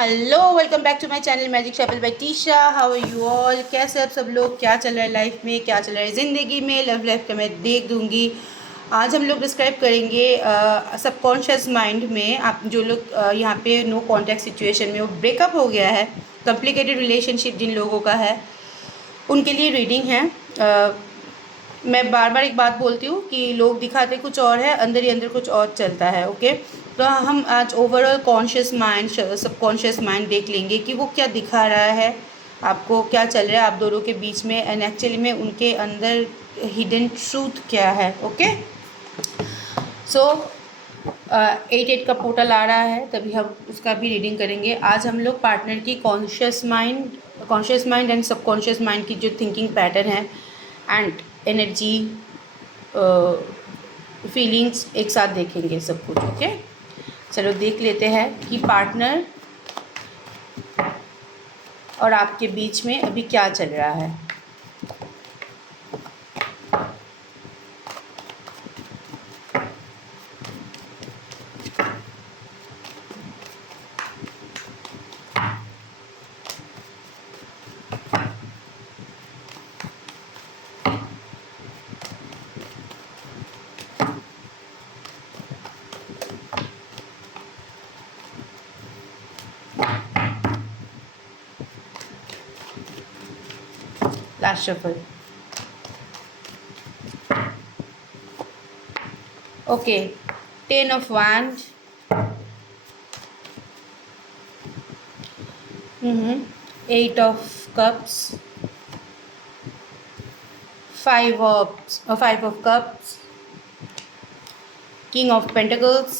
Hello, welcome back to my channel magic chapel by Tisha. How are you all? कैसे आप सब लोग? क्या चल रहा है लाइफ में, क्या चल रहा है ज़िंदगी में? लव लाइफ का मैं देख दूंगी। आज हम लोग डिस्क्राइब करेंगे सबकॉन्शियस माइंड में आप जो लोग यहाँ पे नो कॉन्टैक्ट सिचुएशन में वो ब्रेकअप हो गया है, कॉम्प्लिकेटेड रिलेशनशिप जिन लोगों का है उनके लिए रीडिंग है। मैं बार बार एक बात बोलती हूँ कि लोग दिखाते कुछ और है, अंदर ही अंदर कुछ और चलता है। ओके, तो हम आज overall conscious mind subconscious mind देख लेंगे कि वो क्या दिखा रहा है, आपको क्या चल रहा है आप दोनों के बीच में, एंड एक्चुअली में उनके अंदर हिडन ट्रूथ क्या है। ओके, सो 8 का पोर्टल आ रहा है, तभी हम उसका भी रीडिंग करेंगे। आज हम लोग पार्टनर की conscious mind and subconscious mind की जो थिंकिंग पैटर्न है एंड एनर्जी फीलिंग्स एक साथ देखेंगे सब कुछ। ओके, चलो देख लेते हैं कि पार्टनर और आपके बीच में अभी क्या चल रहा है। Last shuffle. Okay, 10 of Wands, 8 of Cups, 5 of Cups, King of Pentacles,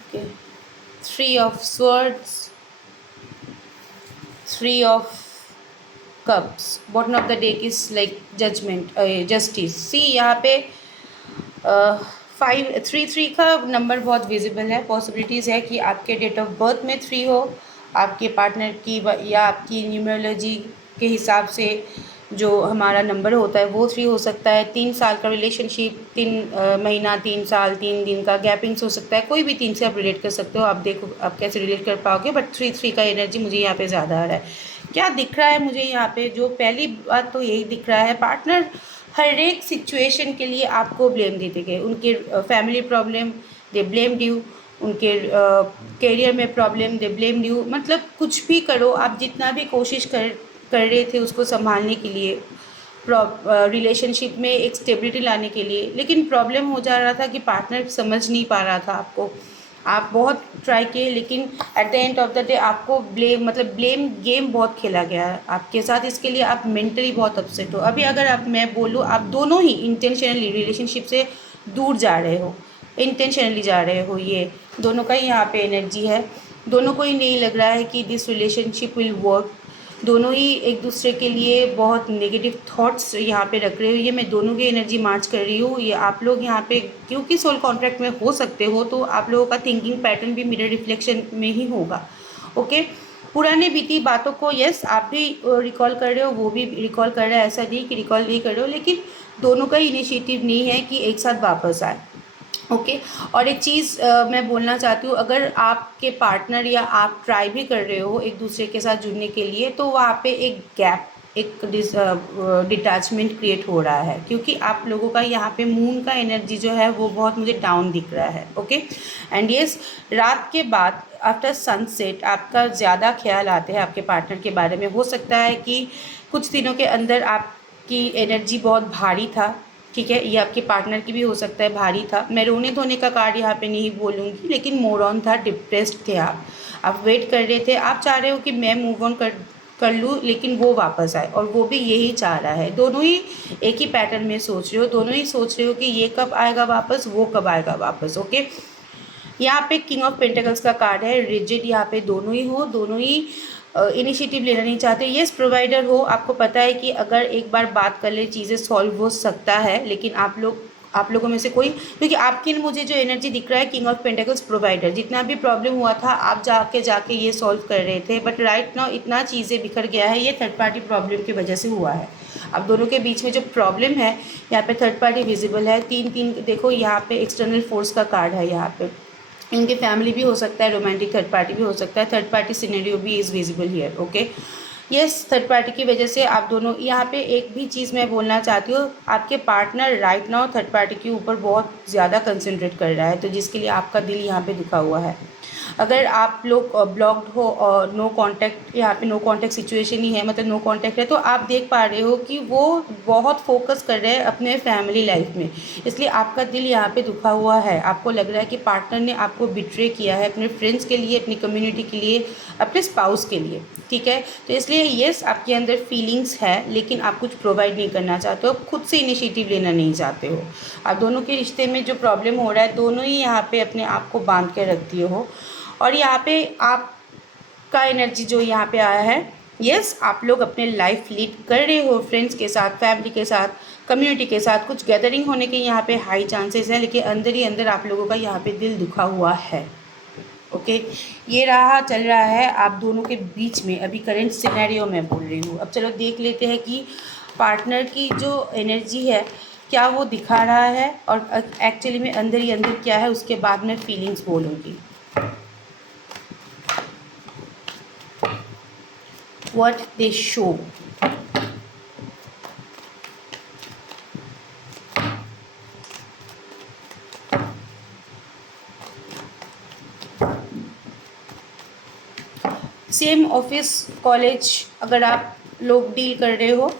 okay, 3 of Swords, 3 of Cups. Bottom of the deck is like judgment, justice. See यहाँ पे 5 3 3 का नंबर बहुत विजिबल है। पॉसिबिलिटीज़ है कि आपके डेट ऑफ बर्थ में 3 हो, आपके पार्टनर की या आपकी न्यूमरोलॉजी के हिसाब से जो हमारा नंबर होता है वो 3 हो सकता है। 3 साल का रिलेशनशिप, 3 महीना, 3 साल, 3 दिन का गैपिंग्स हो सकता है। कोई भी 3 से आप रिलेट कर सकते हो। आप देखो आप कैसे रिलेट कर पाओगे, बट 3 का एनर्जी मुझे यहाँ पे ज़्यादा आ रहा है। क्या दिख रहा है मुझे यहाँ पे? जो पहली बात तो यही दिख रहा है, पार्टनर हर एक सिचुएशन के लिए आपको ब्लेम देते गए। उनके family problem they blamed you, उनके करियर में प्रॉब्लम दे ब्लेम्ड यू। मतलब कुछ भी करो आप, जितना भी कोशिश कर रहे थे उसको संभालने के लिए, रिलेशनशिप में एक स्टेबिलिटी लाने के लिए, लेकिन प्रॉब्लम हो जा रहा था कि पार्टनर समझ नहीं पा रहा था आपको। आप बहुत ट्राई किए, लेकिन at the end of the day आपको ब्लेम गेम बहुत खेला गया है आपके साथ। इसके लिए आप मेंटली बहुत अपसेट हो। अभी अगर मैं बोलूँ, आप दोनों ही इंटेंशनली रिलेशनशिप से दूर जा रहे हो, इंटेंशनली जा रहे हो। ये दोनों का ही यहाँ पे एनर्जी है। दोनों को ही नहीं लग रहा है कि दिस रिलेशनशिप विल वर्क। दोनों ही एक दूसरे के लिए बहुत नेगेटिव थॉट्स यहाँ पे रख रहे हो। ये मैं दोनों की एनर्जी मैच कर रही हूँ। ये आप लोग यहाँ पे क्योंकि सोल कॉन्ट्रैक्ट में हो सकते हो, तो आप लोगों का थिंकिंग पैटर्न भी मिरर रिफ्लेक्शन में ही होगा। ओके, पुराने बीती बातों को यस आप भी रिकॉल कर रहे हो, वो भी रिकॉल कर रहा है। ऐसा नहीं कि रिकॉल नहीं कर रहे हो, लेकिन दोनों का इनिशिएटिव नहीं है कि एक साथ वापस आए। ओके, और एक चीज़ मैं बोलना चाहती हूँ, अगर आपके पार्टनर या आप ट्राई भी कर रहे हो एक दूसरे के साथ जुड़ने के लिए, तो वहाँ पे एक गैप, एक डिटैचमेंट क्रिएट हो रहा है, क्योंकि आप लोगों का यहाँ पे मून का एनर्जी जो है वो बहुत मुझे डाउन दिख रहा है। ओके, एंड यस, रात के बाद आफ्टर सनसेट आपका ज़्यादा ख्याल आते हैं आपके पार्टनर के बारे में। हो सकता है कि कुछ दिनों के अंदर आपकी एनर्जी बहुत भारी था, ठीक है, ये आपके पार्टनर की भी हो सकता है भारी था। मैं रोने धोने का कार्ड यहाँ पे नहीं बोलूँगी, लेकिन मोर ऑन था, डिप्रेस्ड थे आप वेट कर रहे थे, आप चाह रहे हो कि मैं मूव ऑन कर लूँ, लेकिन वो वापस आए, और वो भी यही चाह रहा है। दोनों ही एक ही पैटर्न में सोच रहे हो, दोनों ही सोच रहे हो कि ये कब आएगा वापस, वो कब आएगा वापस। ओके, यहाँ पे किंग ऑफ पेंटिकल्स का कार्ड है, रिजिड। यहाँ पे दोनों ही हो, दोनों ही इनिशिएटिव लेना नहीं चाहते। येस, प्रोवाइडर हो, आपको पता है कि अगर एक बार बात कर ले चीज़ें सॉल्व हो सकता है, लेकिन आप लोगों में से कोई, क्योंकि आपकी मुझे जो एनर्जी दिख रहा है किंग ऑफ पेंटिकल्स, प्रोवाइडर, जितना भी प्रॉब्लम हुआ था आप जाके ये सॉल्व कर रहे थे, बट राइट नाउ इतना चीज़ें बिखर गया है, ये थर्ड पार्टी प्रॉब्लम की वजह से हुआ है। अब दोनों के बीच में जो प्रॉब्लम है, यहाँ पे थर्ड पार्टी विजिबल है। 3 3 देखो, यहाँ पे एक्सटर्नल फोर्स का कार्ड है यहाँ पे। इनके फैमिली भी हो सकता है, रोमांटिक थर्ड पार्टी भी हो सकता है, थर्ड पार्टी सिनेरियो भी is visible here. Okay, yes, third party की वजह से आप दोनों यहाँ पे एक भी चीज़ मैं बोलना चाहती हूँ, आपके partner right now third party के ऊपर बहुत ज़्यादा कंसंट्रेट कर रहा है, तो जिसके लिए आपका दिल यहाँ पे दुखा हुआ है। अगर आप लोग ब्लॉक्ड हो और नो कांटेक्ट, यहाँ पे नो कांटेक्ट सिचुएशन ही है, मतलब नो कांटेक्ट है, तो आप देख पा रहे हो कि वो बहुत फोकस कर रहे हैं अपने फैमिली लाइफ में, इसलिए आपका दिल यहाँ पे दुखा हुआ है। आपको लग रहा है कि पार्टनर ने आपको बिट्रे किया है अपने फ्रेंड्स के लिए, अपनी कम्युनिटी के लिए, अपने स्पाउस के लिए, ठीक है। तो इसलिए येस, आपके अंदर फीलिंग्स है, लेकिन आप कुछ प्रोवाइड नहीं करना चाहते हो, खुद से इनिशिएटिव लेना नहीं चाहते हो। आप दोनों के रिश्ते में जो प्रॉब्लम हो रहा है, दोनों ही यहाँ पे अपने आप को बांध के रख दिए हो, और यहाँ पे आपका एनर्जी जो यहाँ पे आया है, यस, आप लोग अपने लाइफ लीड कर रहे हो फ्रेंड्स के साथ, फैमिली के साथ, कम्युनिटी के साथ, कुछ गैदरिंग होने के यहाँ पे हाई चांसेस हैं, लेकिन अंदर ही अंदर आप लोगों का यहाँ पे दिल दुखा हुआ है। ओके, ये रहा चल रहा है आप दोनों के बीच में, अभी करंट सिनेरियो मैं बोल रही हूँ। अब चलो देख लेते हैं कि पार्टनर की जो एनर्जी है क्या वो दिखा रहा है, और एक्चुअली में अंदर ही अंदर क्या है, उसके बाद मैं फीलिंग्स बोलूँगी। What they show. Same office college अगर आप लोग डील कर रहे हो,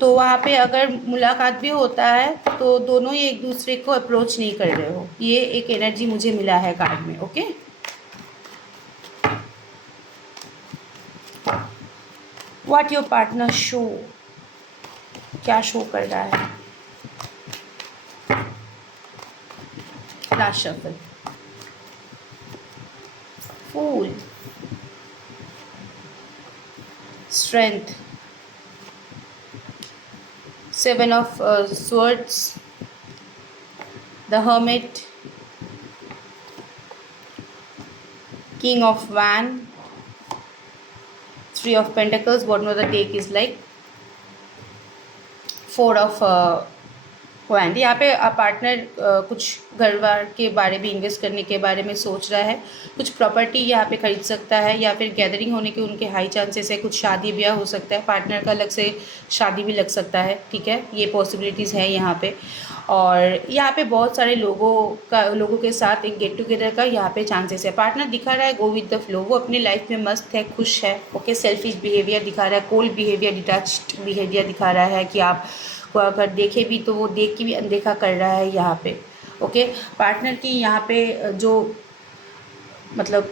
तो वहाँ पे अगर मुलाकात भी होता है तो दोनों ही एक दूसरे को अप्रोच नहीं कर रहे हो, ये एक एनर्जी मुझे मिला है कार्ड में। Okay, what your partner show, क्या शो कर रहा है। Last shuffle, fool, strength, seven of swords, the hermit, king of wand, three of pentacles, what no the deck is like, four of wand. यहाँ पे partner कुछ घर बार के बारे में, इन्वेस्ट करने के बारे में सोच रहा है, कुछ प्रॉपर्टी यहाँ पे खरीद सकता है, या फिर गैदरिंग होने के उनके हाई चांसेस है, कुछ शादी ब्याह हो सकता है, पार्टनर का अलग से शादी भी लग सकता है, ठीक है, ये पॉसिबिलिटीज़ है यहाँ पे। और यहाँ पे बहुत सारे लोगों के साथ एक गेट टुगेदर का यहाँ पे चांसेस है। पार्टनर दिखा रहा है गो विद द फ्लो, वो अपनी लाइफ में मस्त है, खुश है। ओके, सेल्फिश बिहेवियर दिखा रहा है, कोल्ड बिहेवियर, डिटैच्ड बिहेवियर दिखा रहा है कि आप को अगर देखे भी तो वो देख के भी अनदेखा कर रहा है यहाँ पे। ओके, पार्टनर की यहाँ पे जो मतलब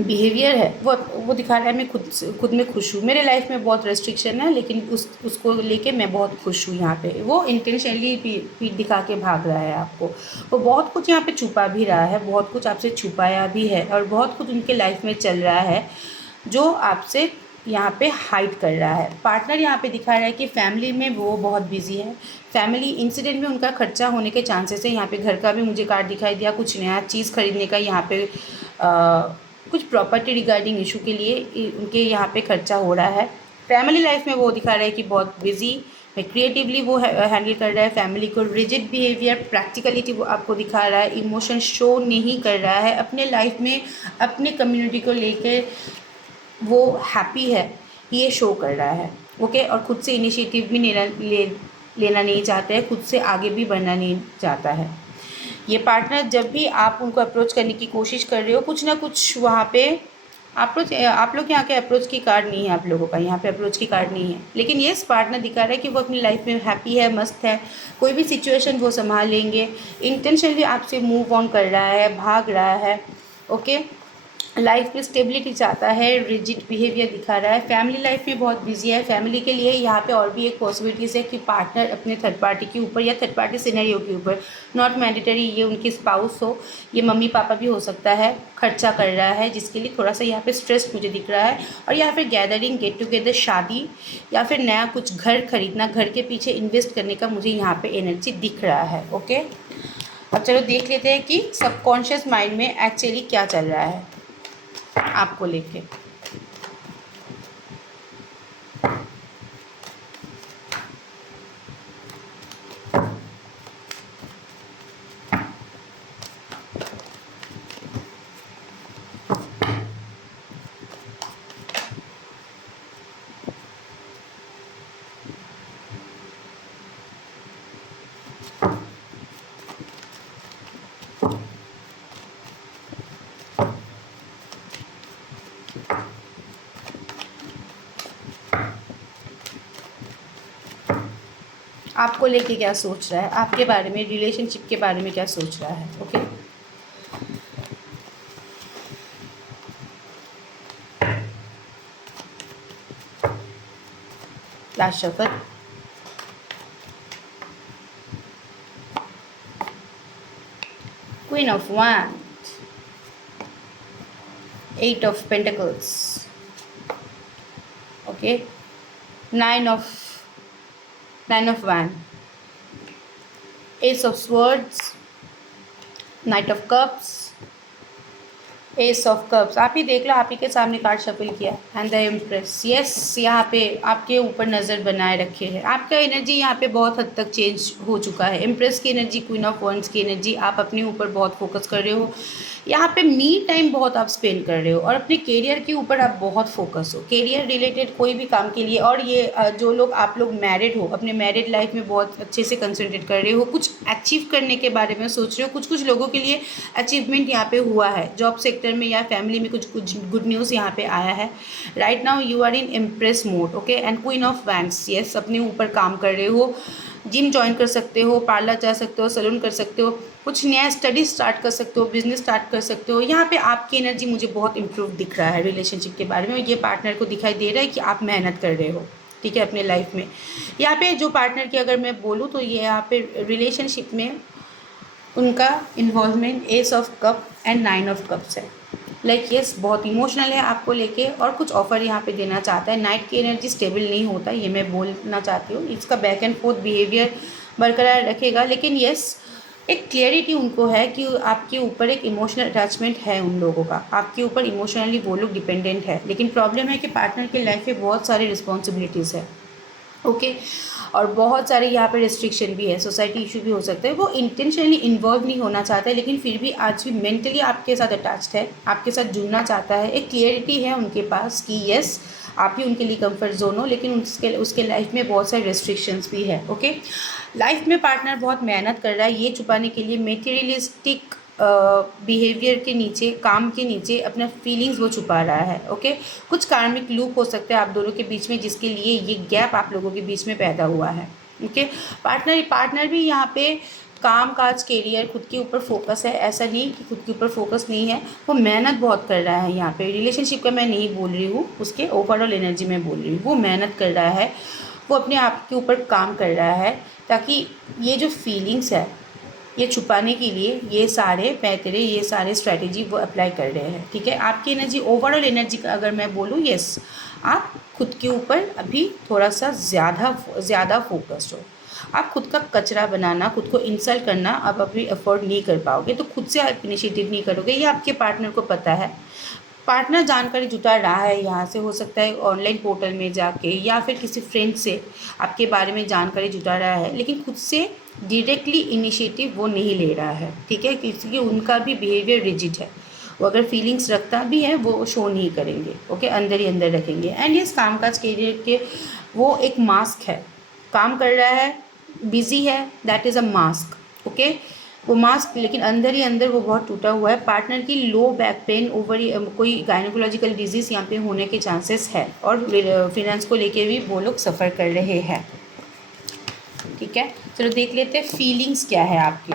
बिहेवियर है वो दिखा रहा है, मैं खुद में खुश हूँ, मेरे लाइफ में बहुत रेस्ट्रिक्शन है, लेकिन उसको लेके मैं बहुत खुश हूँ। यहाँ पे वो इंटेंशनली पीठ दिखा के भाग रहा है आपको, वो बहुत कुछ यहाँ पे छुपा भी रहा है, बहुत कुछ आपसे छुपाया भी है, और बहुत कुछ उनके लाइफ में चल रहा है जो आपसे यहाँ पे हाइड कर रहा है। पार्टनर यहाँ पे दिखा रहा है कि फैमिली में वो बहुत बिजी है, फैमिली इंसिडेंट में उनका खर्चा होने के चांसेस है। यहाँ पे घर का भी मुझे कार्ड दिखाई दिया, कुछ नया चीज़ खरीदने का यहाँ पे कुछ प्रॉपर्टी रिगार्डिंग इशू के लिए उनके यहाँ पे खर्चा हो रहा है। फैमिली लाइफ में वो दिखा रहा है कि बहुत बिजी है, क्रिएटिवली वो हैंडल कर रहा है फैमिली को। रिजिड बिहेवियर, प्रैक्टिकलिटी वो आपको दिखा रहा है, इमोशन शो नहीं कर रहा है अपने लाइफ में, अपने कम्युनिटी को लेके वो हैप्पी है, ये शो कर रहा है। ओके, और ख़ुद से इनिशिएटिव भी लेना नहीं चाहते हैं, खुद से आगे भी बढ़ना नहीं चाहता है ये पार्टनर। जब भी आप उनको अप्रोच करने की कोशिश कर रहे हो, कुछ ना कुछ वहाँ पे अप्रोच, आप लोग यहाँ के अप्रोच की कार्ड नहीं है, आप लोगों का यहाँ पे अप्रोच की कार्ड नहीं है, लेकिन ये पार्टनर दिखा रहा है कि वो अपनी लाइफ में हैप्पी है, मस्त है, कोई भी सिचुएशन वो संभाल लेंगे, इंटेंशनली आपसे मूव ऑन कर रहा है, भाग रहा है। ओके, लाइफ में स्टेबिलिटी चाहता है, रिजिड बिहेवियर दिखा रहा है, फैमिली लाइफ में बहुत बिजी है। फैमिली के लिए यहाँ पे और भी एक पॉसिबिलिटीज़ है कि पार्टनर अपने थर्ड पार्टी के ऊपर या थर्ड पार्टी सिनेरियो के ऊपर, नॉट मैंडेटरी ये उनकी स्पाउस हो, ये मम्मी पापा भी हो सकता है, खर्चा कर रहा है, जिसके लिए थोड़ा सा यहाँ पे स्ट्रेस मुझे दिख रहा है। और या फिर गैदरिंग, गेट टुगेदर, शादी, या फिर नया कुछ घर खरीदना, घर के पीछे इन्वेस्ट करने का मुझे यहाँ पर एनर्जी दिख रहा है। ओके, अब चलो देख लेते हैं कि सबकॉन्शियस माइंड में एक्चुअली क्या चल रहा है आपको लेके। आपको लेके क्या सोच रहा है, आपके बारे में, रिलेशनशिप के बारे में क्या सोच रहा है। Okay, last shuffle. Queen of wand, 8 of Pentacles, okay, 9 of Wand, Ace of Swords, Knight of Cups, S of cups. आप ही देख लो, आप ही के सामने कार्ड शफल किया, एंड द एम्प्रेस। यस, यहाँ पे आपके ऊपर नज़र बनाए रखे है। आपका एनर्जी यहाँ पे बहुत हद तक चेंज हो चुका है। एम्प्रेस की एनर्जी, क्वीन ऑफ वंस की एनर्जी, आप अपने ऊपर बहुत फोकस कर रहे हो। यहाँ पे मी टाइम बहुत आप स्पेंड कर रहे हो और अपने करियर के ऊपर आप बहुत फोकस हो, करियर रिलेटेड कोई भी काम के लिए। और ये जो लोग, आप लोग मैरिड हो, अपने मैरिड लाइफ में बहुत अच्छे से कंसंट्रेट कर रहे हो, कुछ अचीव करने के बारे में सोच रहे हो। कुछ लोगों के लिए अचीवमेंट यहाँ पे हुआ है, जॉब सेक्टर में या फैमिली में कुछ गुड न्यूज़ यहाँ पे आया है। Right now you are in empress mode, okay. And queen of wands, yes, अपने ऊपर काम कर रहे हो। जिम ज्वाइन कर सकते हो, पार्लर जा सकते हो, सैलून कर सकते हो, कुछ नया स्टडी स्टार्ट कर सकते हो, बिजनेस स्टार्ट कर सकते हो। यहाँ पे आपकी एनर्जी मुझे बहुत इंप्रूव दिख रहा है रिलेशनशिप के बारे में। ये पार्टनर को दिखाई दे रहा है कि आप मेहनत कर रहे हो, ठीक है, अपने लाइफ में। यहाँ पे जो पार्टनर की अगर मैं बोलूँ तो ये यहाँ पे रिलेशनशिप में उनका involvement S of cup and 9 of cups है। लाइक यस, बहुत इमोशनल है आपको लेके और कुछ ऑफर यहाँ पे देना चाहता है। नाइट की एनर्जी स्टेबल नहीं होता, ये मैं बोलना चाहती हूँ। इसका बैक एंड फोर्थ बिहेवियर बरकरार रखेगा, लेकिन यस, एक क्लियरिटी उनको है कि आपके ऊपर एक इमोशनल अटैचमेंट है उन लोगों का, आपके ऊपर इमोशनली वो लोग डिपेंडेंट है। लेकिन प्रॉब्लम है कि पार्टनर के लाइफ में बहुत सारी रिस्पॉन्सिबिलिटीज़ है, ओके। और बहुत सारे यहाँ पे रिस्ट्रिक्शन भी है, सोसाइटी इशू भी हो सकता है। वो इंटेंशनली इन्वॉल्व नहीं होना चाहता है, लेकिन फिर भी आज भी मेंटली आपके साथ अटैच्ड है, आपके साथ जुड़ना चाहता है। एक क्लियरिटी है उनके पास कि यस, आप ही उनके लिए कंफर्ट जोन हो, लेकिन उसके लाइफ में बहुत सारे रेस्ट्रिक्शंस भी है, ओके। लाइफ में पार्टनर बहुत मेहनत कर रहा है ये छुपाने के लिए, मेटीरियलिस्टिक बिहेवियर के नीचे, काम के नीचे अपना फीलिंग्स वो छुपा रहा है, ओके। कुछ कार्मिक लूप हो सकते हैं आप दोनों के बीच में, जिसके लिए ये गैप आप लोगों के बीच में पैदा हुआ है, ओके। पार्टनर भी यहाँ पे काम काज, करियर, खुद के ऊपर फोकस है। ऐसा नहीं कि खुद के ऊपर फोकस नहीं है, वो मेहनत बहुत कर रहा है। यहाँ पे रिलेशनशिप का मैं नहीं बोल रही हूँ, उसके ओवरऑल एनर्जी में बोल रही हूँ। वो मेहनत कर रहा है, वो अपने आप के ऊपर काम कर रहा है, ताकि ये जो फीलिंग्स है ये छुपाने के लिए ये सारे स्ट्रैटेजी वो अप्लाई कर रहे हैं, ठीक है। आपकी एनर्जी, ओवरऑल एनर्जी का अगर मैं बोलूँ, यस, आप खुद के ऊपर अभी थोड़ा सा ज़्यादा फोकस्ड हो। आप खुद का कचरा बनाना, खुद को इंसल्ट करना आप अभी अफोर्ड नहीं कर पाओगे, तो खुद से आप इनिशिएटिव नहीं करोगे, ये आपके पार्टनर को पता है। पार्टनर जानकारी जुटा रहा है, यहाँ से हो सकता है ऑनलाइन पोर्टल में जाके या फिर किसी फ्रेंड से आपके बारे में जानकारी जुटा रहा है, लेकिन खुद से डायरेक्टली इनिशिएटिव वो नहीं ले रहा है, ठीक है, क्योंकि उनका भी बिहेवियर रिजिड है। वो अगर फीलिंग्स रखता भी है वो शो नहीं करेंगे, ओके, अंदर ही अंदर रखेंगे। एंड ये कामकाज करियर के वो एक मास्क है, काम कर रहा है, बिजी है, that is a mask, okay. वो मास्क, लेकिन अंदर ही अंदर वो बहुत टूटा हुआ है। पार्टनर की लो बैक पेन, कोई गायनोकोलॉजिकल डिजीज़ यहाँ पे होने के चांसेस है, और फिनेंस को लेके भी वो लोग सफ़र कर रहे हैं, ठीक है। चलो देख लेते हैं फीलिंग्स क्या है आपके,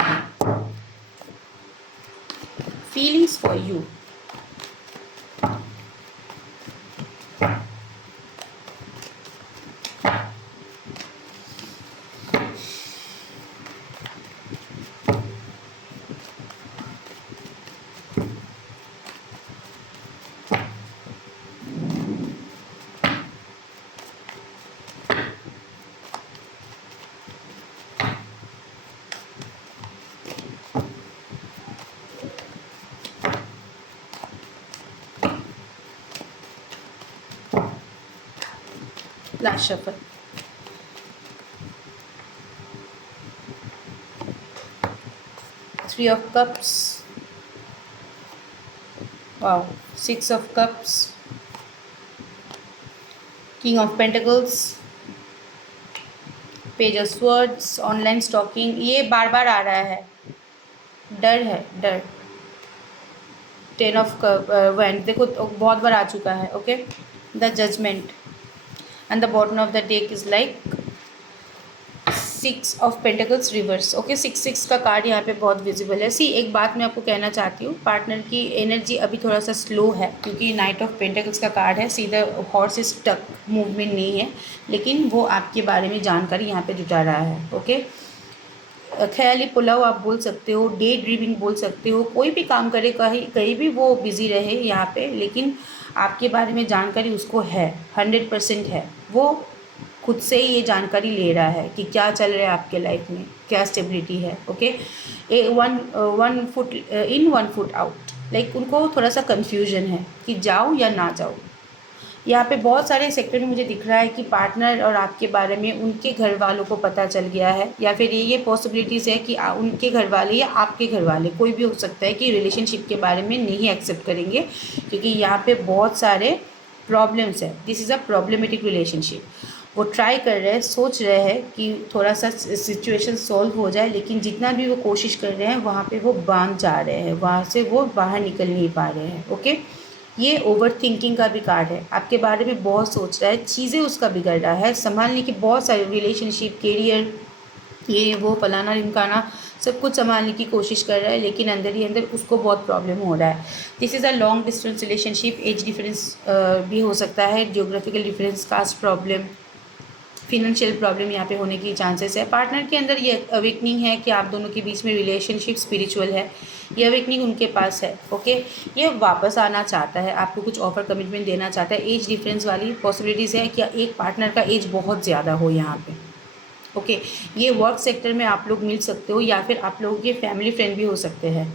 feelings for you. Last shuffle, three of cups, wow, 6 of cups, king of pentacles, page of swords, online stalking, ये बार बार आ रहा है, डर है, डर। 10 ऑफ वैंड, देखो बहुत बार आ चुका है, okay. The judgement and the bottom of the deck is like 6 of pentacles reverse. Okay, 6 का कार्ड यहाँ पे बहुत विजिबल है। सी, एक बात मैं आपको कहना चाहती हूँ, पार्टनर की एनर्जी अभी थोड़ा सा स्लो है क्योंकि नाइट ऑफ पेंटिकल्स का कार्ड है, सीधा हॉर्स स्टक, मूवमेंट नहीं है, लेकिन वो आपके बारे में जानकारी यहाँ पे जुटा रहा है। ओके, ख्याली पुलाव आप बोल सकते हो, डे ड्रीमिंग बोल सकते हो, कोई भी काम करे, कहीं कहीं भी वो बिज़ी रहे यहाँ पे, लेकिन आपके बारे में जानकारी उसको है, 100% है। वो खुद से ही ये जानकारी ले रहा है कि क्या चल रहा है आपके लाइफ में, क्या स्टेबिलिटी है। Okay, one foot in 1 foot out, like उनको थोड़ा सा कन्फ्यूजन है कि जाओ या ना जाओ। यहाँ पे बहुत सारे सेक्टर में मुझे दिख रहा है कि पार्टनर और आपके बारे में उनके घर वालों को पता चल गया है, या फिर ये पॉसिबिलिटीज़ है कि उनके घर वाले या आपके घर वाले, कोई भी हो सकता है कि रिलेशनशिप के बारे में नहीं एक्सेप्ट करेंगे, क्योंकि यहाँ पे बहुत सारे प्रॉब्लम्स है। This is a problematic relationship. वो ट्राई कर रहे हैं, सोच रहे हैं कि थोड़ा सा सिचुएशन सॉल्व हो जाए, लेकिन जितना भी वो कोशिश कर रहे हैं वहाँ पे वो बांध जा रहे हैं, वहाँ से वो बाहर निकल नहीं पा रहे हैं। ओके, ये ओवर थिंकिंग का भी कार्ड है, आपके बारे में बहुत सोच रहा है, चीज़ें उसका बिगड़ रहा है, संभालने की बहुत सारे रिलेशनशिप, करियर, ये वो फलाना ढिमकाना, सब कुछ संभालने की कोशिश कर रहा है, लेकिन अंदर ही अंदर उसको बहुत प्रॉब्लम हो रहा है। This is a long distance relationship, age difference भी हो सकता है, geographical difference, caste problem, financial problem यहाँ पे होने की चांसेस है। पार्टनर के अंदर ये अवेकनिंग है कि आप दोनों के बीच में रिलेशनशिप स्पिरिचुअल है, ये अवेकनिंग उनके पास है। ओके, ये वापस आना चाहता है, आपको कुछ ऑफर कमिटमेंट देना चाहता है। एज डिफरेंस वाली पॉसिबिलिटीज़ है कि एक पार्टनर का एज बहुत ज़्यादा हो यहाँ पे। ओके, ये वर्क सेक्टर में आप लोग मिल सकते हो, या फिर आप लोगों के फैमिली फ्रेंड भी हो सकते हैं।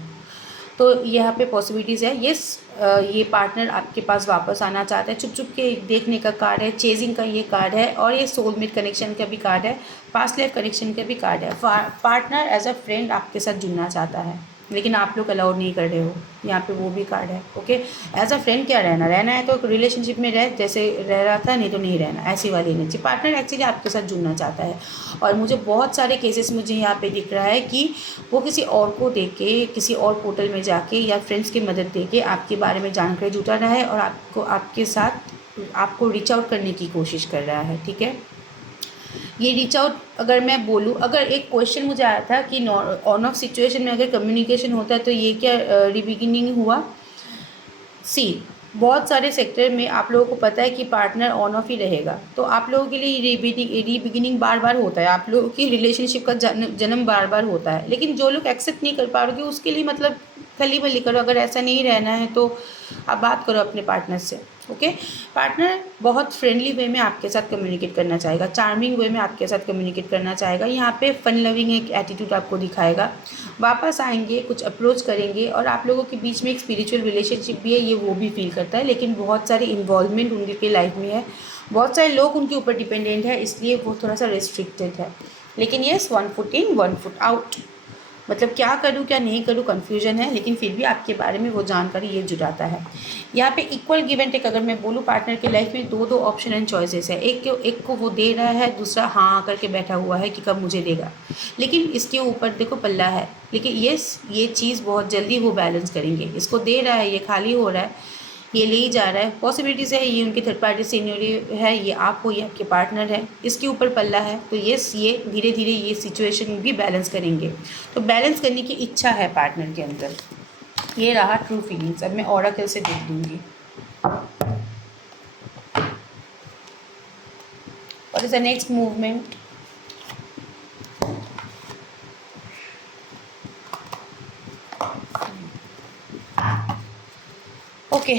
तो यहाँ पे पॉसिबिलिटीज़ है। येस, ये पार्टनर आपके पास वापस आना चाहता है, चुप चुप के देखने का कार्ड है, चेजिंग का ये कार्ड है, और ये सोलमेट कनेक्शन का भी कार्ड है, पास्ट लाइफ कनेक्शन का भी कार्ड है। पार्टनर एज अ फ्रेंड आपके साथ जुड़ना चाहता है, लेकिन आप लोग अलाउड नहीं कर रहे हो, यहाँ पे वो भी कार्ड है। ओके, एज अ फ्रेंड क्या रहना, रहना है तो रिलेशनशिप में रह, जैसे रह रहा था, नहीं तो नहीं रहना, ऐसी वाली एनर्जी। पार्टनर एक्चुअली आपके साथ जुड़ना चाहता है, और मुझे बहुत सारे केसेस मुझे यहाँ पे दिख रहा है कि वो किसी और को देके, किसी और पोर्टल में जाके या फ्रेंड्स की मदद देके आपके बारे में जानकारी जुटा रहा है, और आपको आपके साथ आपको रीच आउट करने की कोशिश कर रहा है। ठीक है, ये रीच आउट अगर मैं बोलूँ, अगर एक क्वेश्चन मुझे आया था कि ऑन ऑफ सिचुएशन में अगर कम्युनिकेशन होता है तो ये क्या रिबिगिनिंग हुआ। सी, बहुत सारे सेक्टर में आप लोगों को पता है कि पार्टनर ऑन ऑफ ही रहेगा, तो आप लोगों के लिए रीबिगिनिंग बार बार होता है, आप लोगों की रिलेशनशिप का जन्म बार बार होता है। लेकिन जो लोग एक्सेप्ट नहीं कर पाओगे उसके लिए मतलब खली बली करो, अगर ऐसा नहीं रहना है तो आप बात करो अपने पार्टनर से। ओके, पार्टनर बहुत फ्रेंडली वे में आपके साथ कम्युनिकेट करना चाहेगा, चार्मिंग वे में आपके साथ कम्युनिकेट करना चाहेगा, यहाँ पे फन लविंग एक एटीट्यूड आपको दिखाएगा, वापस आएंगे, कुछ अप्रोच करेंगे, और आप लोगों के बीच में एक स्पिरिचुअल रिलेशनशिप भी है, ये वो भी फील करता है, लेकिन बहुत सारी इन्वॉल्वमेंट उनके लाइफ में है, बहुत सारे लोग उनके ऊपर डिपेंडेंट है, इसलिए वो थोड़ा सा रेस्ट्रिक्टेड है। लेकिन yes, 1 foot in 1 foot out, मतलब क्या करूँ क्या नहीं करूँ, कन्फ्यूजन है, लेकिन फिर भी आपके बारे में वो जानकारी ये जुटाता है। यहाँ पे इक्वल गिव एंड टेक, अगर मैं बोलूँ पार्टनर के लाइफ में दो ऑप्शन एंड चॉइसेस है, एक को वो दे रहा है, दूसरा हाँ करके बैठा हुआ है कि कब मुझे देगा, लेकिन इसके ऊपर देखो पल्ला है। लेकिन ये चीज़ बहुत जल्दी वो बैलेंस करेंगे, इसको दे रहा है, ये खाली हो रहा है, ये ले ही जा रहा है, पॉसिबिलिटीज़ है ये उनकी थर्ड पार्टी सीनियर है, ये आप हो, ये आपके पार्टनर है, इसके ऊपर पल्ला है। तो ये धीरे धीरे ये सिचुएशन भी बैलेंस करेंगे, तो बैलेंस करने की इच्छा है पार्टनर के अंदर। ये रहा ट्रू फीलिंग्स। अब मैं ओरेकल से देख दूँगी what is the next movement. Okay,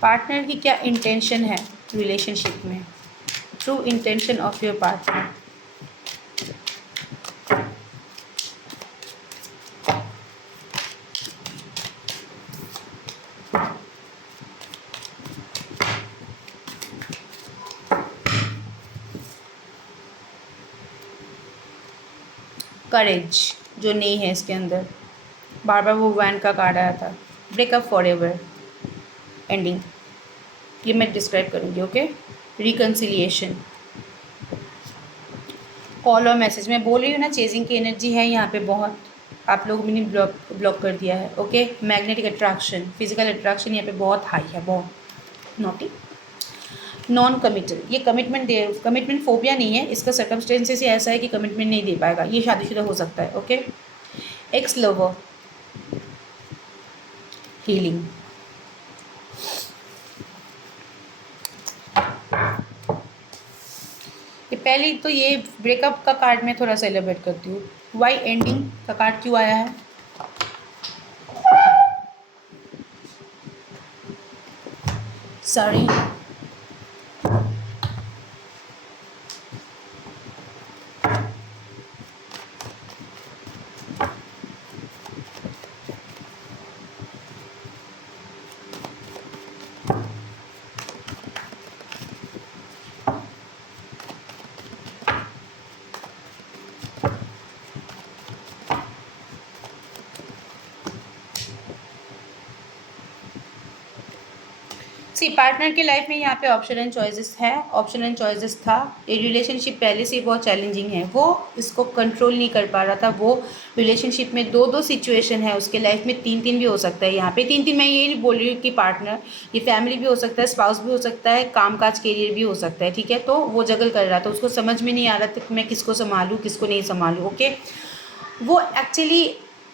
partner की क्या इंटेंशन है रिलेशनशिप में, true intention of your partner. Courage जो नहीं है इसके अंदर, बार बार वो वैन का कार्ड आया था, ब्रेकअप फॉर एवर, एंडिंग, ये मैं डिस्क्राइब करूँगी। ओके, रिकन्सिलिएशन, कॉल और मैसेज मैं बोल रही हूँ ना, चेजिंग की एनर्जी है यहाँ पे बहुत, आप लोग मैंने ब्लॉक ब्लॉक कर दिया है। Okay, magnetic attraction, physical attraction यहाँ पे बहुत हाई है, बहुत नॉटी। नॉन कमिटल, ये कमिटमेंट फोबिया नहीं है, इसका सर्कमस्टेंसेस ही ऐसा है कि कमिटमेंट नहीं दे पाएगा, ये शादीशुदा हो सकता है। ओके, एक्स लवर, हीलिंग, ये पहली तो ये ब्रेकअप का कार्ड मैं थोड़ा सा एलिब्रेट करती हूँ। वाई एंडिंग का कार्ड क्यों आया है? सॉरी, सी पार्टनर की लाइफ में यहाँ पे ऑप्शन एंड चॉइसेस है, ऑप्शन एंड चॉइसेस था। ये रिलेशनशिप पहले से ही बहुत चैलेंजिंग है, वो इसको कंट्रोल नहीं कर पा रहा था। वो रिलेशनशिप में दो दो सिचुएशन है, उसके लाइफ में तीन तीन भी हो सकता है। यहाँ पे तीन तीन मैं ये नहीं बोल रही हूँ कि पार्टनर, ये फैमिली भी हो सकता है, स्पाउस भी हो सकता है, काम काज करियर भी हो सकता है, ठीक है। तो वो जगल कर रहा था, उसको समझ में नहीं आ रहा था कि मैं किसको संभालूँ किसको नहीं संभालूँ। ओके, वो एक्चुअली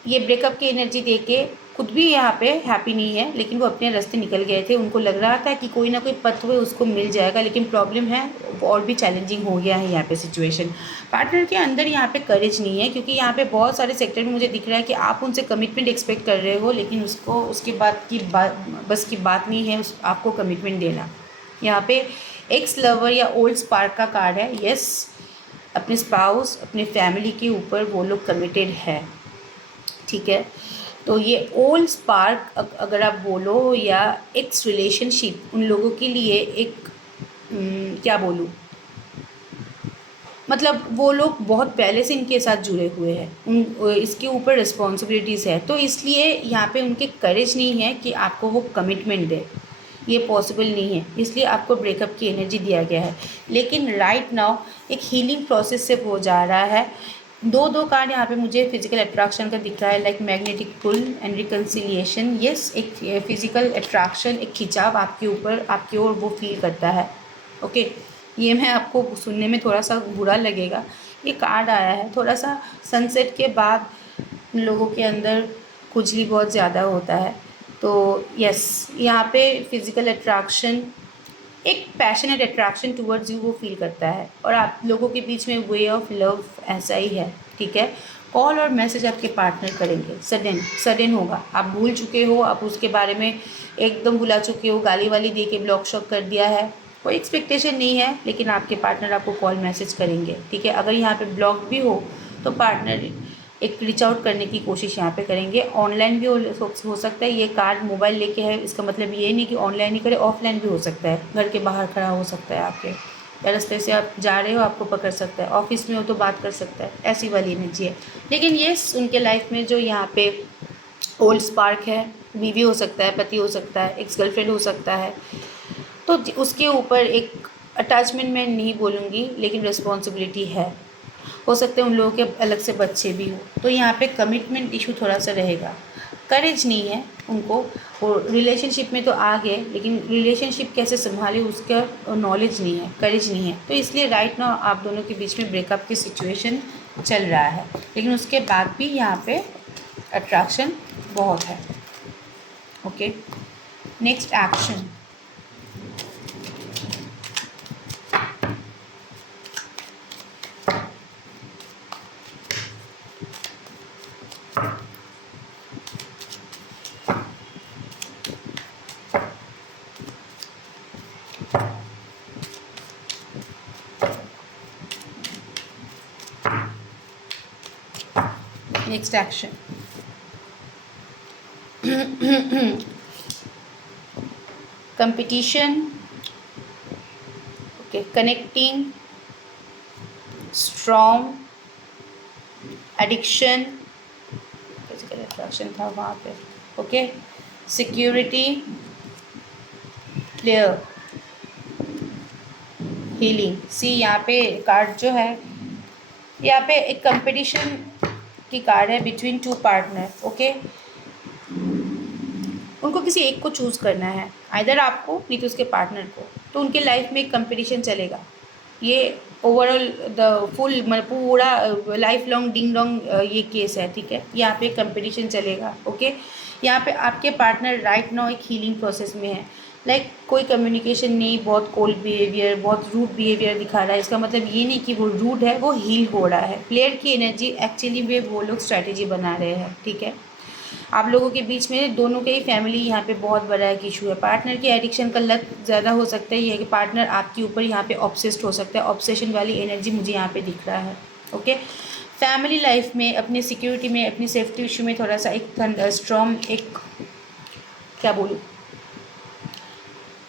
ये ब्रेकअप की एनर्जी दे के खुद भी यहाँ पे हैप्पी नहीं है, लेकिन वो अपने रास्ते निकल गए थे। उनको लग रहा था कि कोई ना कोई पथ हुए उसको मिल जाएगा, लेकिन प्रॉब्लम है और भी चैलेंजिंग हो गया है यहाँ पे सिचुएशन। पार्टनर के अंदर यहाँ पे करेज नहीं है, क्योंकि यहाँ पे बहुत सारे सेक्टर में मुझे दिख रहा है कि आप उनसे कमिटमेंट एक्सपेक्ट कर रहे हो, लेकिन उसको उसके बाद की बस की बात नहीं है आपको कमिटमेंट देना। यहाँ पे एक्स लवर या ओल्ड स्पार्क का कार्ड है। यस, अपने स्पाउस अपने फैमिली के ऊपर वो लोग कमिटेड है, ठीक है। तो ये ओल्ड स्पार्क अगर आप बोलो या एक्स रिलेशनशिप, उन लोगों के लिए एक क्या बोलूँ, मतलब वो लोग बहुत पहले से इनके साथ जुड़े हुए हैं, उन इसके ऊपर रिस्पॉन्सिबिलिटीज़ है, तो इसलिए यहाँ पे उनके करेज नहीं है कि आपको वो कमिटमेंट दे, ये पॉसिबल नहीं है, इसलिए आपको ब्रेकअप की एनर्जी दिया गया है। लेकिन राइट नाउ एक हीलिंग प्रोसेस से हो जा रहा है। दो दो कार्ड यहाँ पे मुझे फिजिकल अट्रैक्शन का दिख रहा है, like magnetic pull and reconciliation. Yes, एक फिजिकल अट्रैक्शन, एक खिंचाव आपके ऊपर, आपकी ओर वो फील करता है। ओके, ये मैं आपको सुनने में थोड़ा सा बुरा लगेगा, ये कार्ड आया है थोड़ा सा सनसेट के बाद उन लोगों के अंदर खुजली बहुत ज़्यादा होता है। तो यस, यहाँ पे फिज़िकल अट्रैक्शन, एक पैशनेट अट्रैक्शन टूवर्ड्स यू वो फील करता है, और आप लोगों के बीच में वे ऑफ लव ऐसा ही है, ठीक है। कॉल और मैसेज आपके पार्टनर करेंगे, सडन होगा, आप भूल चुके हो, आप उसके बारे में एकदम भुला चुके हो, गाली वाली दे के ब्लॉक शॉक कर दिया है, कोई एक्सपेक्टेशन नहीं है, लेकिन आपके पार्टनर आपको कॉल मैसेज करेंगे, ठीक है। अगर यहाँ पे ब्लॉक भी हो तो पार्टनर एक रीच आउट करने की कोशिश यहाँ पे करेंगे। ऑनलाइन भी हो सकता है, ये कार्ड मोबाइल लेके है, इसका मतलब ये नहीं कि ऑनलाइन ही करे, ऑफलाइन भी हो सकता है, घर के बाहर खड़ा हो सकता है आपके, या रास्ते से आप जा रहे हो आपको पकड़ सकता है, ऑफिस में हो तो बात कर सकता है, ऐसी वाली एनर्जी है। लेकिन ये उनके लाइफ में जो यहाँ पे ओल्ड स्पार्क है, बीवी हो सकता है, पति हो सकता है, एक्स गर्लफ्रेंड हो सकता है, तो उसके ऊपर एक अटैचमेंट मैं नहीं बोलूँगी, लेकिन रिस्पॉन्सिबिलिटी है। हो सकते हैं उन लोगों के अलग से बच्चे भी हो, तो यहाँ पे कमिटमेंट इशू थोड़ा सा रहेगा, करेज नहीं है उनको। और रिलेशनशिप में तो आ गए, लेकिन रिलेशनशिप कैसे संभाले उसका नॉलेज नहीं है, करेज नहीं है, तो इसलिए राइट नाउ आप दोनों के बीच में ब्रेकअप की सिचुएशन चल रहा है। लेकिन उसके बाद भी यहाँ पे अट्रैक्शन बहुत है। Okay, next action. Next action, competition, okay, connecting, strong, addiction, physical attraction था वहाँ पे, ओके, सिक्योरिटी, क्लियर, हीलिंग। सी यहाँ पे कार्ड जो है यहाँ पे एक कंपटीशन की कार्ड है बिटवीन टू पार्टनर। ओके, उनको किसी एक को चूज़ करना है, आइदर आपको नहीं तो उसके पार्टनर को। तो उनके लाइफ में एक कंपटीशन चलेगा। ये ओवरऑल द फुल मतलब पूरा लाइफ लॉन्ग डिंग डोंग ये केस है, ठीक है। यहाँ पे कंपटीशन चलेगा। ओके, यहाँ पे आपके पार्टनर राइट नाउ एक हीलिंग प्रोसेस में है। लाइक कोई कम्युनिकेशन नहीं, बहुत कोल्ड बिहेवियर, बहुत रूड बिहेवियर दिखा रहा है। इसका मतलब ये नहीं कि वो रूड है, वो हील हो रहा है। प्लेयर की एनर्जी एक्चुअली में वो लोग स्ट्रैटेजी बना रहे हैं, ठीक है। आप लोगों के बीच में दोनों के ही फैमिली यहाँ पे बहुत बड़ा एक इशू है। पार्टनर की एडिक्शन का लत ज़्यादा हो सकता है। ये है कि पार्टनर आपके ऊपर यहाँ पे ऑब्सेस्ड हो सकता है। ऑब्सेशन वाली एनर्जी मुझे यहाँ पे दिख रहा है। ओके, फैमिली लाइफ में अपनी सिक्योरिटी में, अपनी सेफ्टी इशू में थोड़ा सा एक स्ट्रॉन्ग एक क्या बोलूँ,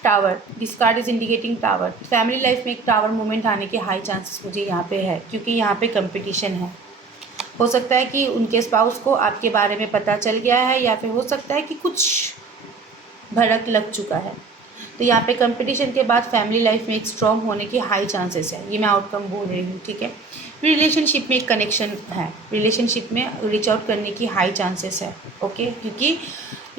tower. This card is indicating tower. Family life में एक टावर मोमेंट आने के हाई चांसेस मुझे यहाँ पे है, क्योंकि यहाँ पे कंपटीशन है। हो सकता है कि उनके स्पाउस को आपके बारे में पता चल गया है, या फिर हो सकता है कि कुछ भड़क लग चुका है। तो यहाँ पे कंपटीशन के बाद फैमिली लाइफ में एक स्ट्रॉन्ग होने की हाई चांसेस है। ये मैं आउटकम बोल रही हूँ, ठीक है। रिलेशनशिप में एक कनेक्शन है, रिलेशनशिप में रीच आउट करने की हाई चांसेस है। ओके, क्योंकि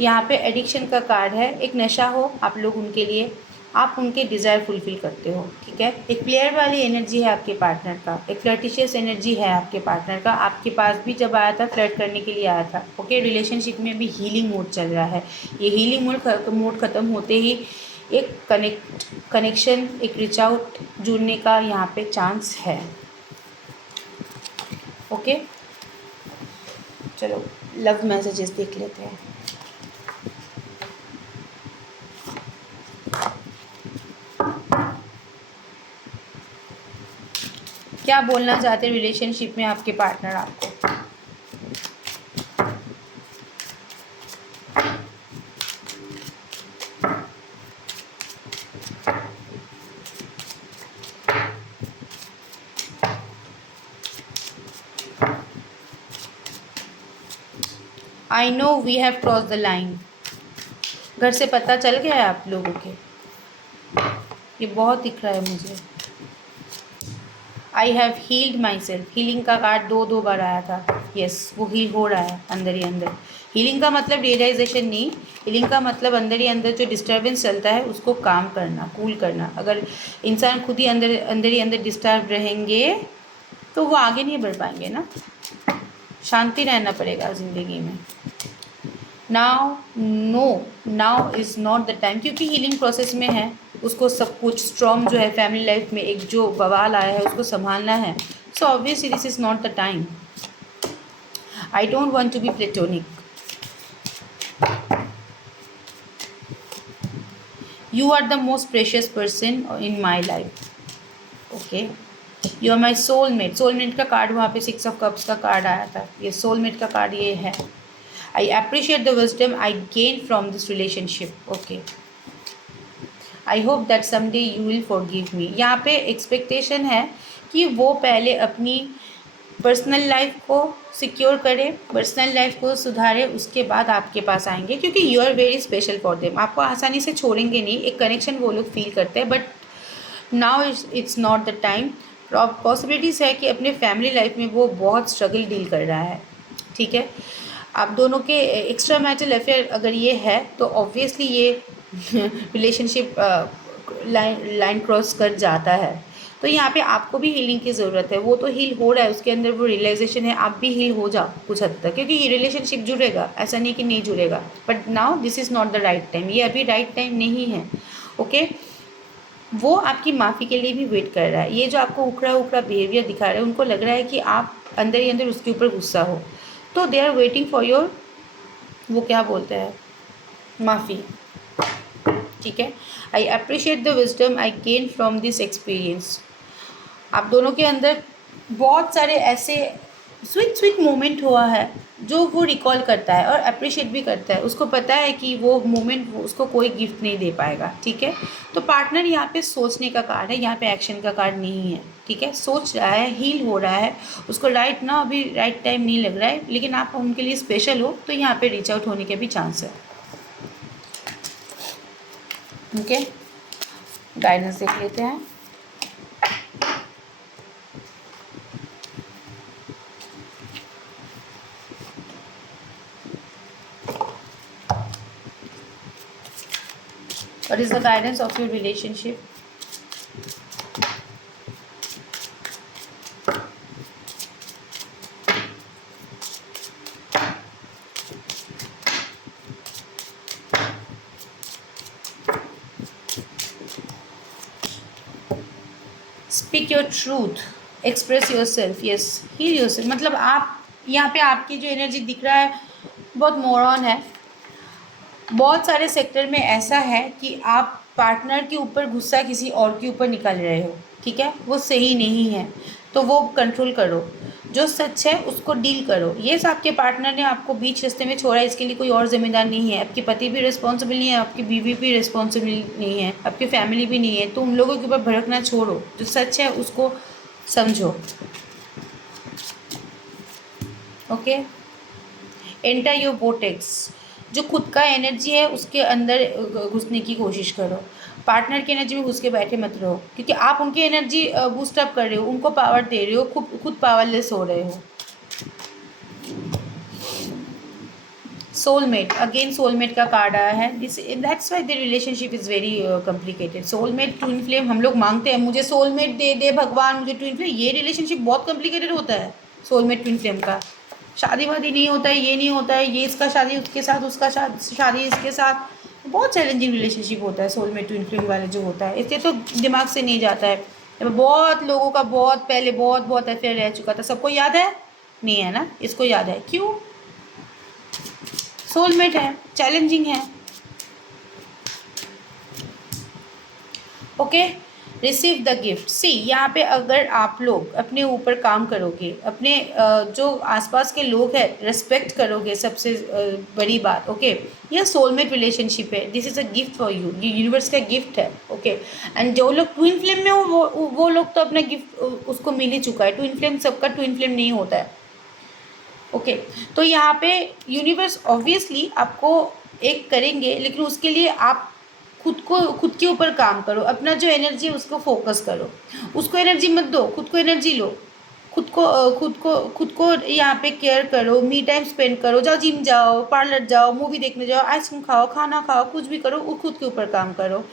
यहाँ पे एडिक्शन का कार्ड है। एक नशा हो आप लोग उनके लिए, आप उनके डिज़ायर फुलफ़िल करते हो, ठीक है। एक प्लेयर वाली एनर्जी है आपके पार्टनर का, एक फ्लर्टिशियस एनर्जी है आपके पार्टनर का। आपके पास भी जब आया था फ्लर्ट करने के लिए आया था। ओके, रिलेशनशिप में भी हीलिंग मोड चल रहा है। ये हीलिंग मोड ख़त्म होते ही एक कनेक्शन, एक रीच आउट जुड़ने का यहाँ पे चांस है। ओके, चलो लव मैसेजेस देख लेते हैं। क्या बोलना चाहते हैं रिलेशनशिप में आपके पार्टनर आपको? I know we have cross the line. घर से पता चल गया है आप लोगों के, ये बहुत दिख रहा है मुझे। I have healed myself. Healing का कार्ड दो बार आया था। यस, वो हील हो रहा है अंदर ही अंदर। हीलिंग का मतलब रियलाइजेशन नहीं, हीलिंग का मतलब अंदर ही अंदर जो डिस्टर्बेंस चलता है उसको काम करना, कूल करना। अगर इंसान खुद ही अंदर ही अंदर डिस्टर्ब रहेंगे तो वो आगे नहीं बढ़ पाएंगे ना। शांति रहना पड़ेगा ज़िंदगी में। Now is not the time, क्योंकि हीलिंग प्रोसेस में है। उसको सब कुछ स्ट्रॉन्ग जो है फैमिली लाइफ में एक जो बवाल आया है उसको संभालना है। So obviously this is not the time. I don't want to be platonic. You are the most precious person in my life. Okay, you are my soulmate. Soulmate का कार्ड वहाँ पे 6 ऑफ कप्स का card आया था। ये soulmate का card ये है। I appreciate the wisdom I gained from this relationship. Okay. I hope that someday you will forgive me. यहाँ पे एक्सपेक्टेशन है कि वो पहले अपनी पर्सनल लाइफ को सिक्योर करे, पर्सनल लाइफ को सुधारे, उसके बाद आपके पास आएंगे, क्योंकि you are very special for them. आपको आसानी से छोड़ेंगे नहीं, एक कनेक्शन वो लोग फील करते हैं। But now it's not the time. Possibilities है कि अपने फैमिली लाइफ में वो बहुत स्ट्रगल डील कर रहा है, ठीक है। आप दोनों के एक्स्ट्रा मैरिटल अफेयर अगर ये है तो ऑब्वियसली ये रिलेशनशिप लाइन क्रॉस कर जाता है। तो यहाँ पे आपको भी हीलिंग की ज़रूरत है। वो तो हील हो रहा है, उसके अंदर वो रियलाइजेशन है। आप भी हील हो जाओ कुछ हद तक, क्योंकि ये रिलेशनशिप जुड़ेगा, ऐसा नहीं कि नहीं जुड़ेगा। But now this is not the right time. ये अभी राइट टाइम नहीं है। ओके, वो आपकी माफ़ी के लिए भी वेट कर रहा है। ये जो आपको उखड़ा बिहेवियर दिखा रहा है, उनको लग रहा है कि आप अंदर ही अंदर उसके ऊपर गुस्सा हो, तो they are waiting for your, वो क्या बोलते हैं, माफ़ी, ठीक है। I appreciate the wisdom I gain from this experience. आप दोनों के अंदर बहुत सारे ऐसे स्वीट मोमेंट हुआ है जो वो रिकॉल करता है और अप्रिशिएट भी करता है। उसको पता है कि वो मोमेंट उसको कोई गिफ्ट नहीं दे पाएगा, ठीक है। तो पार्टनर यहाँ पे सोचने का कार्ड है, यहाँ पे एक्शन का कार्ड नहीं है, ठीक है। सोच रहा है, हील हो रहा है, उसको राइट ना अभी राइट टाइम नहीं लग रहा है, लेकिन आप उनके लिए स्पेशल हो तो यहाँ पे रीच आउट होने के भी चांस है। ओके, गाइडेंस देख लेते हैं। What is the guidance of your relationship? Speak your truth, express yourself, yes, heal yourself. मतलब आप यहाँ पे आपकी जो एनर्जी दिख रहा है बहुत मोरॉन है। बहुत सारे सेक्टर में ऐसा है कि आप पार्टनर के ऊपर गुस्सा किसी और के ऊपर निकाल रहे हो, ठीक है, वो सही नहीं है, तो वो कंट्रोल करो। जो सच है उसको डील करो। ये आपके पार्टनर ने आपको बीच रास्ते में छोड़ा, इसके लिए कोई और जिम्मेदार नहीं है। आपके पति भी रिस्पॉन्सिबल नहीं है, आपकी बीवी भी रिस्पॉन्सिबल नहीं है, आपकी फैमिली भी नहीं है। तो उन लोगों के ऊपर भड़कना छोड़ो, जो सच है उसको समझो। Okay, enter your vortex. जो खुद का एनर्जी है उसके अंदर घुसने की कोशिश करो। पार्टनर की एनर्जी में घुस के बैठे मत रहो, क्योंकि आप उनकी एनर्जी बूस्टअप कर रहे हो, उनको पावर दे रहे हो, खुद पावरलेस हो रहे हो। सोलमेट, अगेन सोलमेट का कार्ड आया है। This that's why the relationship is very complicated. Soulmate, twin flame, हम लोग मांगते हैं मुझे सोलमेट दे दे भगवान, मुझे ट्विन फ्लेम। ये रिलेशनशिप बहुत कॉम्प्लिकेटेड होता है सोलमेट ट्विन फ्लेम का। शादी वादी नहीं होता है, ये नहीं होता है, ये इसका शादी उसके साथ, उसका शादी इसके साथ। बहुत चैलेंजिंग रिलेशनशिप होता है सोलमेट ट्विन फ्लेम वाले जो होता है, इसलिए तो दिमाग से नहीं जाता है। बहुत लोगों का बहुत पहले बहुत बहुत अफेयर रह चुका था, सबको याद है? नहीं है ना, इसको याद है। क्यों? सोलमेट है, चैलेंजिंग है। Okay, receive the gift. See, यहाँ पे अगर आप लोग अपने ऊपर काम करोगे, अपने जो आसपास के लोग हैं रिस्पेक्ट करोगे, सबसे बड़ी बात। ओके, यह सोलमेट रिलेशनशिप है, this is a gift for you, ये यूनिवर्स का गिफ्ट है। ओके, एंड जो लोग ट्विन फ्लेम में हो वो लोग तो अपना गिफ्ट उसको मिल ही चुका है। ट्विन फ्लेम सबका ट्विन फ्लेम नहीं होता है। ओके, तो यहाँ पे यूनिवर्स ऑब्वियसली आपको एक करेंगे, लेकिन उसके लिए आप खुद के ऊपर काम करो। अपना जो एनर्जी है उसको फोकस करो, उसको एनर्जी मत दो, खुद को एनर्जी लो। खुद को यहाँ पे केयर करो, मी टाइम स्पेंड करो, जाओ जिम जाओ, पार्लर जाओ, मूवी देखने जाओ, आइसक्रीम खाओ, खाना खाओ, कुछ भी करो, खुद के ऊपर काम करो।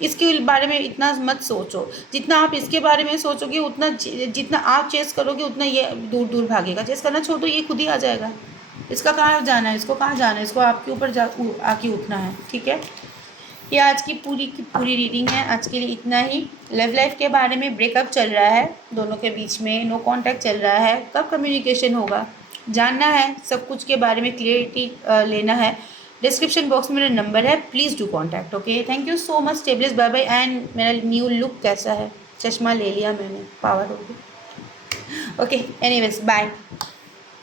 इसके बारे में इतना मत सोचो, जितना आप इसके बारे में सोचोगे उतना जितना आप चेस करोगे उतना ये दूर दूर भागेगा। चेस करना छोड़ दो, ये खुद ही आ जाएगा। इसका कहाँ जाना है, इसको कहाँ जाना है, इसको आपके ऊपर आके उठना है, ठीक है। ये आज की पूरी रीडिंग है। आज के लिए इतना ही। लव लाइफ के बारे में ब्रेकअप चल रहा है, दोनों के बीच में नो कांटेक्ट चल रहा है, कब कम्युनिकेशन होगा जानना है, सब कुछ के बारे में क्लियरिटी लेना है। डिस्क्रिप्शन बॉक्स में मेरा नंबर है, please do contact. Okay, thank you so much. Stay blessed, bye bye. And मेरा न्यू लुक कैसा है? चश्मा ले लिया मैंने, पावर हो गई। Okay, anyways, bye.